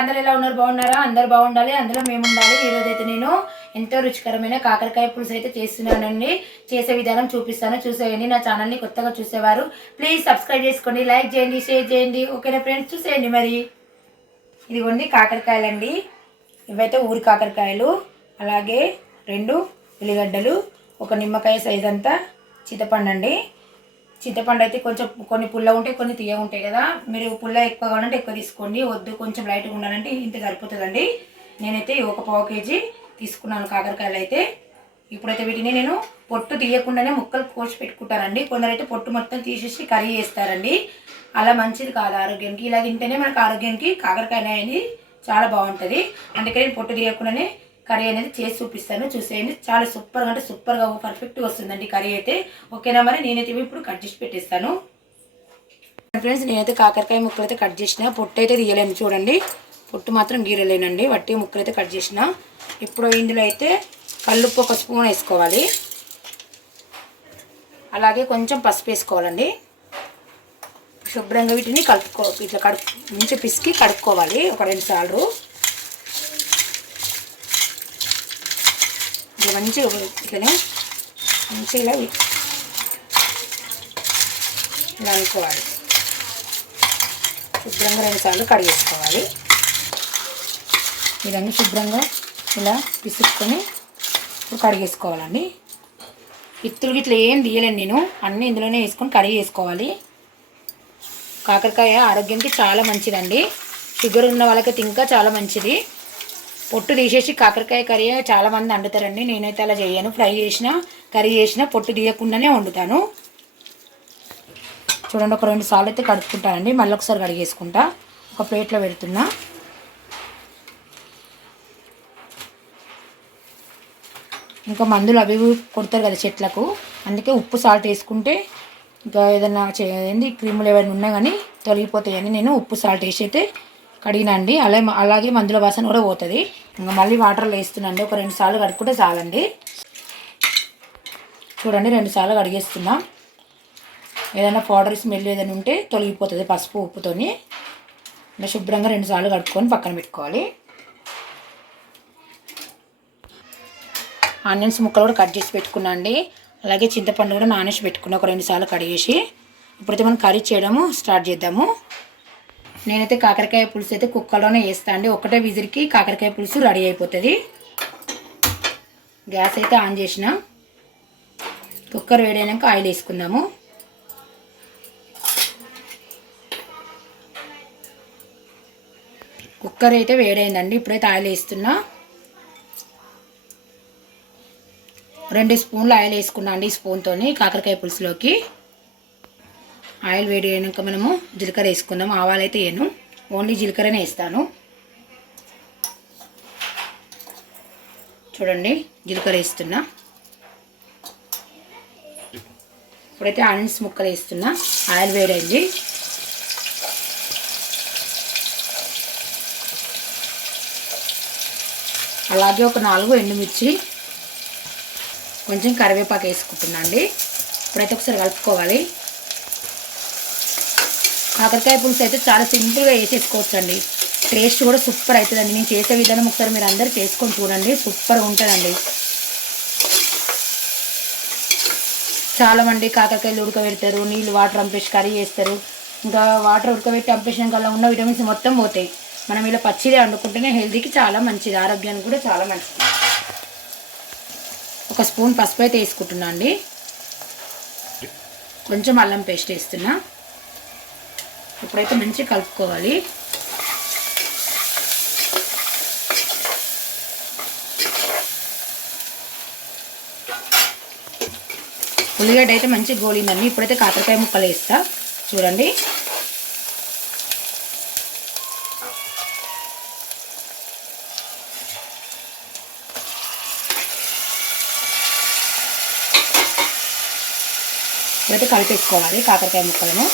అందరు ఎలా ఉన్నారు? బాగున్నారా? అందరు బాగుండాలి, అందులో మేము ఉండాలి. ఈరోజు అయితే నేను ఎంతో రుచికరమైన కాకరకాయ పులుసు అయితే చేస్తున్నానండి. చేసే విధానం చూపిస్తాను, చూసేయండి. నా ఛానల్ని కొత్తగా చూసేవారు ప్లీజ్ సబ్స్క్రైబ్ చేసుకోండి, లైక్ చేయండి, షేర్ చేయండి. ఓకేనా ఫ్రెండ్స్, చూసేయండి. మరి ఇదిగోండి కాకరకాయలండి. ఇవైతే ఊరి కాకరకాయలు, అలాగే 2 ఉల్లిగడ్డలు, ఒక నిమ్మకాయ సైజ్ అంతా చింతపండు అండి. చింతపండు అయితే కొంచెం కొన్ని పుల్ల ఉంటాయి, కొన్ని తీయ ఉంటాయి కదా. మీరు పుల్ల ఎక్కువ కావాలంటే ఎక్కువ తీసుకోండి, వద్దు కొంచెం లైట్గా ఉండాలంటే ఇంత సరిపోతుందండి. నేనైతే ఒక పావు కేజీ తీసుకున్నాను కాకరకాయలు అయితే. ఇప్పుడైతే వీటిని నేను పొట్టు తీయకుండానే ముక్కలు కోసి పెట్టుకుంటానండి. కొందరైతే పొట్టు మొత్తం తీసేసి కర్రీ చేస్తారండి, అలా మంచిది కాదు ఆరోగ్యానికి. ఇలా తింటేనే మనకు ఆరోగ్యానికి కాకరకాయ అనేది చాలా బాగుంటుంది. అందుకే నేను పొట్టు తీయకుండానే కర్రీ అనేది చేసి చూపిస్తాను, చూసేయండి. చాలా సూపర్గా అంటే సూపర్గా పర్ఫెక్ట్గా వస్తుందండి కర్రీ అయితే. ఓకేనా? మరి నేనైతే ఇప్పుడు కట్ చేసి పెట్టేస్తాను. ఫ్రెండ్స్, నేనైతే కాకరకాయ ముక్కలు అయితే కట్ చేసిన, పొట్టు అయితే తీయలేను చూడండి. పొట్టు మాత్రం గీరలేనండి, వట్టి ముక్కలు అయితే కట్ చేసిన. ఇప్పుడు ఇందులో అయితే కల్లుప్పు 1 స్పూన్ వేసుకోవాలి, అలాగే కొంచెం పసుపు వేసుకోవాలండి. శుభ్రంగా వీటిని ఇట్లా మంచి పిసికి కడుక్కోవాలి ఒక 2 సార్లు. మంచిగా ఇట్లనే మంచిగా ఇలా అనుకోవాలి. శుభ్రంగా 2 సార్లు కడిగేసుకోవాలి. ఇవన్నీ శుభ్రంగా ఇలా పిసుక్కొని కడిగేసుకోవాలండి. ఇత్తులు ఇట్లా ఏం తీయలేను నేను, అన్నీ ఇందులోనే వేసుకొని కడిగేసుకోవాలి. కాకరకాయ ఆరోగ్యానికి చాలా మంచిదండి. షుగర్ ఉన్న వాళ్ళకైతే ఇంకా చాలా మంచిది. పొట్టు తీసేసి కాకరకాయ కర్రీ చాలామంది వండుతారండి, నేనైతే అలా చేయను. ఫ్రై చేసిన కర్రీ చేసిన పొట్టు తీయకుండానే వండుతాను. చూడండి, ఒక 2 సార్లు అయితే కడుక్కుంటానండి, మళ్ళీ ఒకసారి కడిగేసుకుంటా. ఒక ప్లేట్లో పెడుతున్నా. ఇంకా మందులు అవి కొడతారు కదా చెట్లకు, అందుకే ఉప్పు సాల్ట్ వేసుకుంటే ఇంకా ఏదైనా చేయండి క్రిములు ఏమైనా ఉన్నా కానీ తొలగిపోతాయని నేను ఉప్పు సాల్ట్ వేసి అయితే కడిగినండి. అలాగే మందుల వాసన కూడా పోతుంది. ఇంకా మళ్ళీ వాటర్లో వేస్తున్నాండి. ఒక 2 సార్లు కడుక్కుంటే చాలండి. చూడండి, 2 సార్లు కడిగేస్తున్నా. ఏదైనా పౌడర్ స్మెల్ ఏదైనా ఉంటే తొలగిపోతుంది పసుపు ఉప్పుతోని. ఇంకా శుభ్రంగా 2 సార్లు కడుక్కొని పక్కన పెట్టుకోవాలి. ఆనియన్స్ ముక్కలు కూడా కట్ చేసి పెట్టుకున్నా అండి. అలాగే చింతపండు కూడా నానేసి పెట్టుకున్నా ఒక 2 సార్లు కడిగేసి. ఇప్పుడైతే మనం కర్రీ చేయడము స్టార్ట్ చేద్దాము. నేనైతే కాకరకాయ పులుసు అయితే కుక్కర్లోనే వేస్తాను అండి. ఒకటే విజిల్కి కాకరకాయ పులుసు రెడీ అయిపోతుంది. గ్యాస్ అయితే ఆన్ చేసిన. కుక్కర్ వేడైనాక ఆయిల్ వేసుకుందాము. కుక్కర్ అయితే వేడైందండి. ఇప్పుడైతే ఆయిల్ వేస్తున్నా. 2 స్పూన్లు ఆయిల్ వేసుకున్నా అండి ఈ స్పూన్తోని కాకరకాయ పులుసులోకి. ఆయిల్ వేడి అయినాక మనము జీలకర్ర వేసుకుందాం. ఆవాలు అయితే వేయను, ఓన్లీ జీలకర్రనే వేస్తాను. చూడండి, జీలకర్ర వేస్తున్నా. ఇప్పుడైతే ఆనియన్స్ ముక్కలు వేస్తున్నా. ఆయిల్ వేడైంది. అలాగే ఒక 4 ఎండుమిర్చి, కొంచెం కరివేపాకు వేసుకుంటున్నా అండి. ఇప్పుడైతే ఒకసారి కలుపుకోవాలి. కాకరకాయ పులుసు అయితే చాలా సింపుల్గా వేసేసుకోవచ్చు అండి. టేస్ట్ కూడా సూపర్ అవుతుందండి. నేను చేసే విధానం ఒకసారి మీరు అందరూ చేసుకొని చూడండి, సూపర్గా ఉంటుందండి. చాలామంది కాకరకాయలు ఉడకబెడతారు, నీళ్ళు వాటర్ పంపేసి కర్రీ చేస్తారు. ఇంకా వాటర్ ఉడకబెట్టి పంపేసిన కల్లా ఉన్న విటమిన్స్ మొత్తం పోతాయి. మనం ఇలా పచ్చిదే వండుకుంటేనే హెల్తీకి చాలా మంచిది, ఆరోగ్యానికి కూడా చాలా మంచిది. 1 స్పూన్ పసుపు అయితే వేసుకుంటున్నా అండి. కొంచెం అల్లం పేస్ట్ వేస్తున్నా. ఇప్పుడైతే మంచిగా కలుపుకోవాలి. ఉల్లిగడ్డ అయితే మంచిగా గోలిందండి. ఇప్పుడైతే కాకరకాయ ముక్కలు వేస్తా. చూడండి, ఇప్పుడైతే కలిపేసుకోవాలి కాకరకాయ ముక్కలను.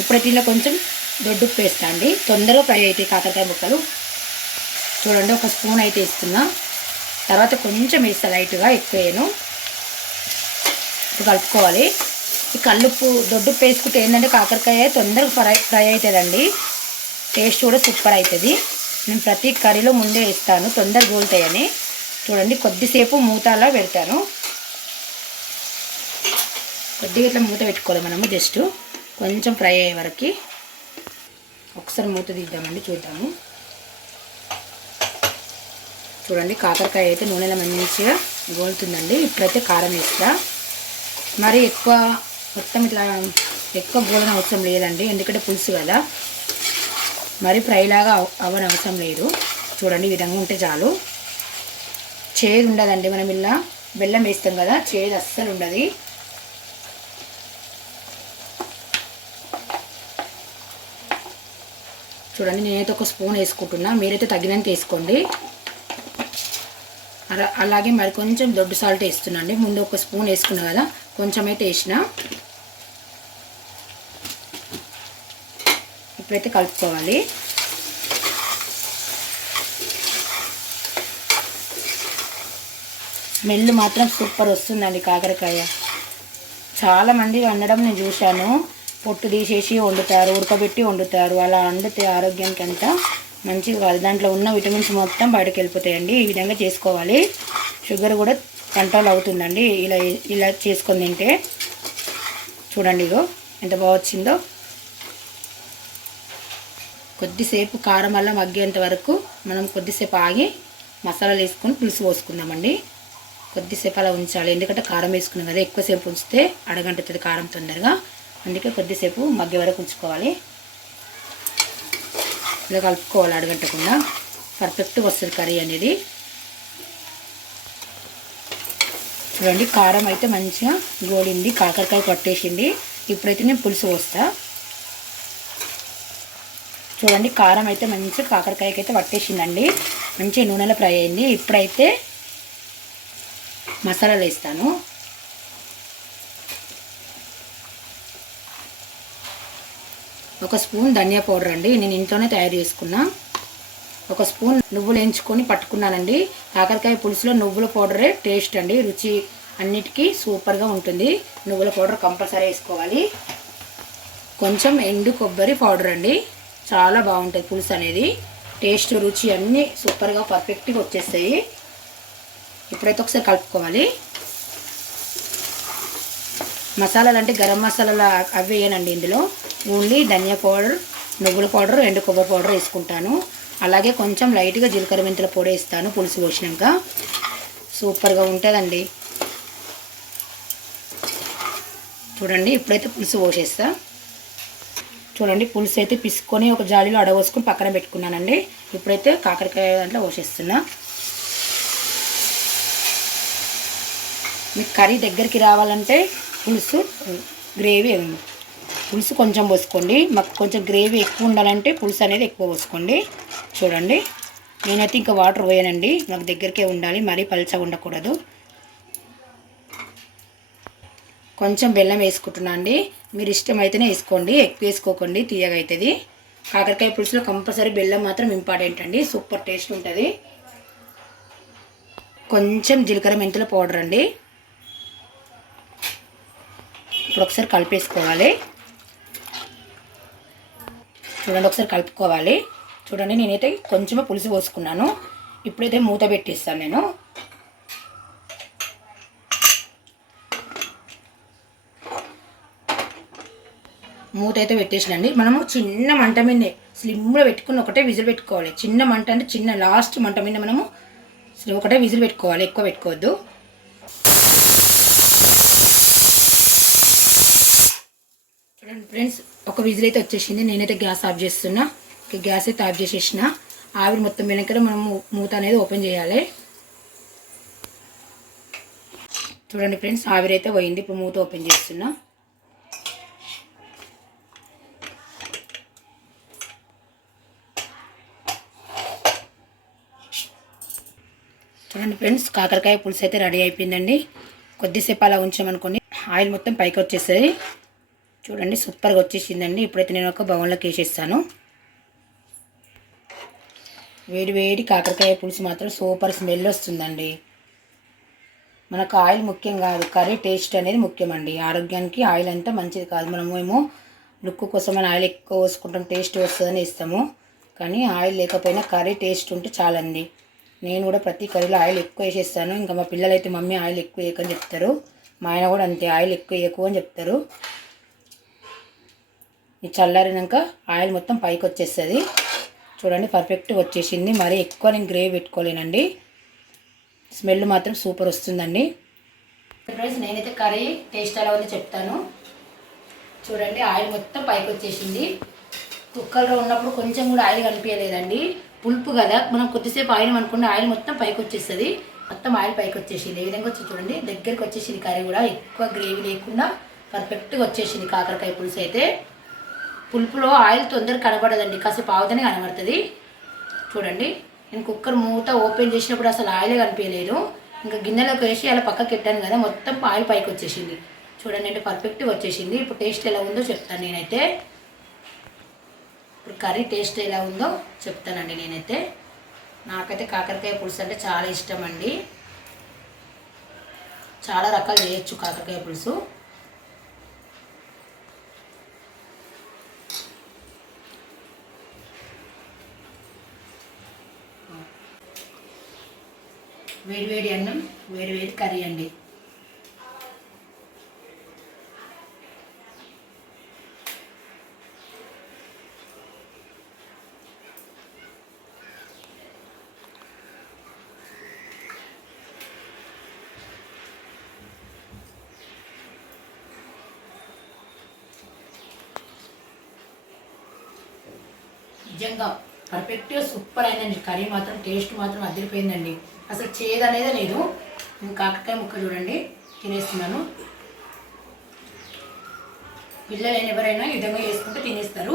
ఇప్పుడైతే ఇలా కొంచెం దొడ్డుప్పు వేస్తా అండి, తొందరగా ఫ్రై అవుతాయి కాకరకాయ ముక్కలు. చూడండి, 1 స్పూన్ అయితే వేస్తున్నా. తర్వాత కొంచెం వేస్తా లైట్గా, ఎక్కువ వేయను. కలుపుకోవాలి. ఈ కల్లుప్పు దొడ్డుప్పు వేసుకుంటే ఏంటంటే కాకరకాయ తొందరగా ఫ్రై అవుతుందండి. టేస్ట్ కూడా సూపర్ అవుతుంది. నేను ప్రతి కర్రీలో ముందే వేస్తాను తొందరగా గోలుతాయని. చూడండి కొద్దిసేపు మూతలా పెడతాను. కొద్దిగా ఇట్లా మూత పెట్టుకోవాలి మనము. జస్ట్ కొంచెం ఫ్రై అయ్యే వరకు ఒకసారి మూత తీద్దామండి, చూద్దాము. చూడండి కాకరకాయ అయితే నూనెలో మంచిగా గోలుతుందండి. ఇప్పుడైతే కారం వేస్తా. మరి ఎక్కువ మొత్తం ఇట్లా ఎక్కువ గోలని అవసరం లేదండి, ఎందుకంటే పులుసు కదా. మరి ఫ్రైలాగా అవ్వని అవసరం లేదు. చూడండి ఈ విధంగా ఉంటే చాలు. చేదు ఉండదండి, మనం ఇలా బెల్లం వేస్తాం కదా, చేదు అస్సలు ఉండదు. చూడండి నేనైతే ఒక స్పూన్ వేసుకుంటున్నా, మీరైతే తగినంత వేసుకోండి. అలాగే మరి కొంచెం దొడ్డు సాల్ట్ వేస్తున్నాండి. ముందు ఒక స్పూన్ వేసుకున్నా కదా, కొంచెం అయితే వేసిన. ఇప్పుడైతే కలుపుకోవాలి. స్మెల్ మాత్రం సూపర్ వస్తుందండి కాకరకాయ. చాలామంది వండడం నేను చూశాను, పొట్టు తీసేసి వండుతారు, ఉడకబెట్టి వండుతారు. అలా వండితే ఆరోగ్యానికి అంతా మంచిగా కాదు, దాంట్లో ఉన్న విటమిన్స్ మొత్తం బయటకు వెళ్ళిపోతాయండి. ఈ విధంగా చేసుకోవాలి. షుగర్ కూడా కంట్రోల్ అవుతుందండి ఇలా ఇలా చేసుకొని తింటే. చూడండి ఇగో ఎంత బాగా వచ్చిందో. కొద్దిసేపు కారం వల్ల మగ్గేంత వరకు మనం కొద్దిసేపు ఆగి మసాలాలు వేసుకొని పులుసు పోసుకుందామండి. కొద్దిసేపు అలా ఉంచాలి, ఎందుకంటే కారం వేసుకున్నాం కదా, ఎక్కువసేపు ఉంచితే అడగంటుతుంది కారం తొందరగా. అందుకే కొద్దిసేపు మగ్గే వరకు ఉంచుకోవాలి. ఇలా కలుపుకోవాలి అడగంటకుండా, పర్ఫెక్ట్గా వస్తుంది కర్రీ అనేది. చూడండి కారం అయితే మంచిగా గోలింది, కాకరకాయ పట్టేసింది. ఇప్పుడైతే నేను పులుసు పోస్తా. చూడండి కారం అయితే మంచిగా కాకరకాయకి అయితే పట్టేసిందండి, మంచిగా నూనెలో ఫ్రై అయింది. ఇప్పుడైతే మసాలాలు వేస్తాను. ఒక స్పూన్ ధనియా పౌడర్ అండి, నేను ఇంట్లోనే తయారు చేసుకున్నా. ఒక స్పూన్ నువ్వులు వేయించుకొని పట్టుకున్నానండి. కాకరకాయ పులుసులో నువ్వుల పౌడరే టేస్ట్ అండి, రుచి అన్నిటికీ సూపర్గా ఉంటుంది. నువ్వుల పౌడర్ కంపల్సరీ వేసుకోవాలి. కొంచెం ఎండు కొబ్బరి పౌడర్ అండి, చాలా బాగుంటుంది పులుసు అనేది. టేస్ట్ రుచి అన్నీ సూపర్గా పర్ఫెక్ట్గా వచ్చేస్తాయి. ఇప్పుడైతే ఒకసారి కలుపుకోవాలి. మసాలాలు అంటే గరం మసాలాలు అవి వేయనండి ఇందులో, ఓన్లీ ధనియా పౌడర్, నువ్వుల పౌడర్, ఎండు కొబ్బరి పౌడర్ వేసుకుంటాను. అలాగే కొంచెం లైట్గా జీలకర్ర మెంతుల పొడి వేస్తాను పులుసు పోసినాక. సూపర్గా ఉంటుందండి. చూడండి ఇప్పుడైతే పులుసు పోసేస్తా. చూడండి పులుసు అయితే పిసుకొని ఒక జాలీలో అడగోసుకొని పక్కన పెట్టుకున్నానండి. ఇప్పుడైతే కాకరకాయ దాంట్లో పోసేస్తున్నా. మీకు కర్రీ దగ్గరికి రావాలంటే పులుసు గ్రేవీ పులుసు కొంచెం పోసుకోండి. మాకు కొంచెం గ్రేవీ ఎక్కువ ఉండాలంటే పులుసు అనేది ఎక్కువ పోసుకోండి. చూడండి నేనైతే ఇంకా వాటర్ పోయానండి, నాకు దగ్గరికే ఉండాలి, మరీ పల్చగా ఉండకూడదు. కొంచెం బెల్లం వేసుకుంటున్నా అండి, మీరు ఇష్టమైతేనే వేసుకోండి, ఎక్కువ వేసుకోకండి, తీయగా అవుతుంది. కాకరకాయ పులుసులో కంపల్సరీ బెల్లం మాత్రం ఇంపార్టెంట్ అండి, సూపర్ టేస్ట్ ఉంటుంది. కొంచెం జీలకర్ర మెంతుల పౌడర్ అండి. ఇప్పుడు ఒకసారి కలిపేసుకోవాలి. చూడండి ఒకసారి కలుపుకోవాలి. చూడండి నేనైతే కొంచెమే పులుసు పోసుకున్నాను. ఇప్పుడైతే మూత పెట్టిస్తాను నేను. మూత అయితే పెట్టేసినండి. మనము చిన్న మంట మీద స్లిమ్లో పెట్టుకుని ఒకటే విజిల్ పెట్టుకోవాలి. చిన్న మంట అంటే చిన్న లాస్ట్ మంట మీద మనము ఒకటే విజిల్ పెట్టుకోవాలి, ఎక్కువ పెట్టుకోవద్దు. చూడండి ఫ్రెండ్స్ ఒక విజిల్ అయితే వచ్చేసింది. నేనైతే గ్యాస్ ఆఫ్ చేస్తున్నా. గ్యాస్ అయితే ఆఫ్ చేసేసిన. ఆవిరి మొత్తం వెనక మనము మూత అనేది ఓపెన్ చేయాలి. చూడండి ఫ్రెండ్స్ ఆవిరి అయితే పోయింది. ఇప్పుడు మూత ఓపెన్ చేస్తున్నా. చూడండి ఫ్రెండ్స్ కాకరకాయ పులుసు అయితే రెడీ అయిపోయిందండి. కొద్దిసేపు అలా ఉంచామనుకోండి ఆయిల్ మొత్తం పైకి వచ్చేస్తుంది. చూడండి సూపర్గా వచ్చేసిందండి. ఇప్పుడైతే నేను ఒక బౌన్లోకి వేసేస్తాను. వేడి వేడి కాకరకాయ పులుసు మాత్రం సూపర్ స్మెల్ వస్తుందండి. మనకు ఆయిల్ ముఖ్యం కాదు, కర్రీ టేస్ట్ అనేది ముఖ్యమండి. ఆరోగ్యానికి ఆయిల్ అంతా మంచిది కాదు. మనమేమో లుక్ కోసం అని ఆయిల్ ఎక్కువ పోసుకుంటాం, టేస్ట్ వస్తుందని ఇస్తాము. కానీ ఆయిల్ లేకపోయినా కర్రీ టేస్ట్ ఉంటే చాలండి. నేను కూడా ప్రతి కర్రీలో ఆయిల్ ఎక్కువ వేసేస్తాను. ఇంకా మా పిల్లలైతే మమ్మీ ఆయిల్ ఎక్కువ వేయకని చెప్తారు. మా ఆయన కూడా అంతే, ఆయిల్ ఎక్కువ వేయకు అని చెప్తారు. ఇది చల్లారినాక ఆయిల్ మొత్తం పైకి వచ్చేస్తుంది. చూడండి పర్ఫెక్ట్గా వచ్చేసింది. మరీ ఎక్కువ నేను గ్రేవీ పెట్టుకోలేనండి. స్మెల్ మాత్రం సూపర్ వస్తుందండి. ఫ్రెండ్స్ నేనైతే కర్రీ టేస్ట్ ఎలా ఉందో చెప్తాను. చూడండి ఆయిల్ మొత్తం పైకి వచ్చేసింది. కుక్కర్లో ఉన్నప్పుడు కొంచెం కూడా ఆయిల్ కనిపించలేదండి. పులుపు కదా, మనం కొద్దిసేపు ఆయిల్ అనుకుంటే ఆయిల్ మొత్తం పైకి వచ్చేస్తుంది. మొత్తం ఆయిల్ పైకి వచ్చేసింది. ఏ విధంగా వచ్చి చూడండి, దగ్గరికి వచ్చేసింది. కర్రీ కూడా ఎక్కువ గ్రేవీ లేకుండా పర్ఫెక్ట్గా వచ్చేసింది. కాకరకాయ పులుసు అయితే పులుపులో ఆయిల్ తొందరగా కనబడదండి, కాసేపు ఆవుతనే కనబడుతుంది. చూడండి నేను కుక్కర్ మూత ఓపెన్ చేసినప్పుడు అసలు ఆయిలే కనిపించలేదు. ఇంకా గిన్నెలోకి వేసి అలా పక్కకి పెట్టాను కదా, మొత్తం ఆయిల్ పైకి వచ్చేసింది. చూడండి అంటే పర్ఫెక్ట్గా వచ్చేసింది. ఇప్పుడు టేస్ట్ ఎలా ఉందో చెప్తాను నేనైతే. ఇప్పుడు కర్రీ టేస్ట్ ఎలా ఉందో చెప్తానండి నేనైతే. నాకైతే కాకరకాయ పులుసు అంటే చాలా ఇష్టం అండి. చాలా రకాలు చేయొచ్చు కాకరకాయ పులుసు. వేడి వేడి అన్నం, వేడి వేడి కర్రీ అండి. నిజంగా పర్ఫెక్ట్గా సూపర్ అయిందండి. కర్రీ మాత్రం టేస్ట్ మాత్రం అదిరిపోయిందండి. అసలు చేదు అనేదే లేదు. నేను కాకరకాయ ముక్క చూడండి తినేస్తున్నాను. పిల్లలైన ఎవరైనా ఈ విధంగా వేసుకుంటే తినేస్తారు.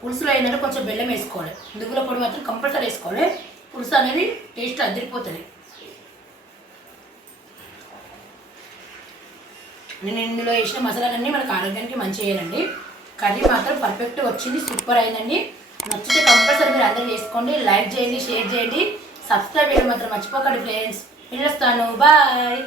పులుసులో ఏంటంటే కొంచెం బెల్లం వేసుకోవాలి, దువ్వుల పొడి మాత్రం కంపల్సరీ వేసుకోవాలి. పులుసు అనేది టేస్ట్ అదిరిపోతుంది. నేను ఇందులో వేసిన మసాలాలన్నీ మనకు ఆరోగ్యానికి మంచి చేయాలండి. కర్రీ మాత్రం పర్ఫెక్ట్గా వచ్చింది, సూపర్ అయిందండి. నచ్చితే కంపల్సరీ మీరు అందరూ చేసుకోండి. లైక్ చేయండి, షేర్ చేయండి, సబ్స్క్రైబ్ చేయడం మాత్రం మర్చిపోకండి ఫ్రెండ్స్. వెళ్ళొస్తాను, బాయ్.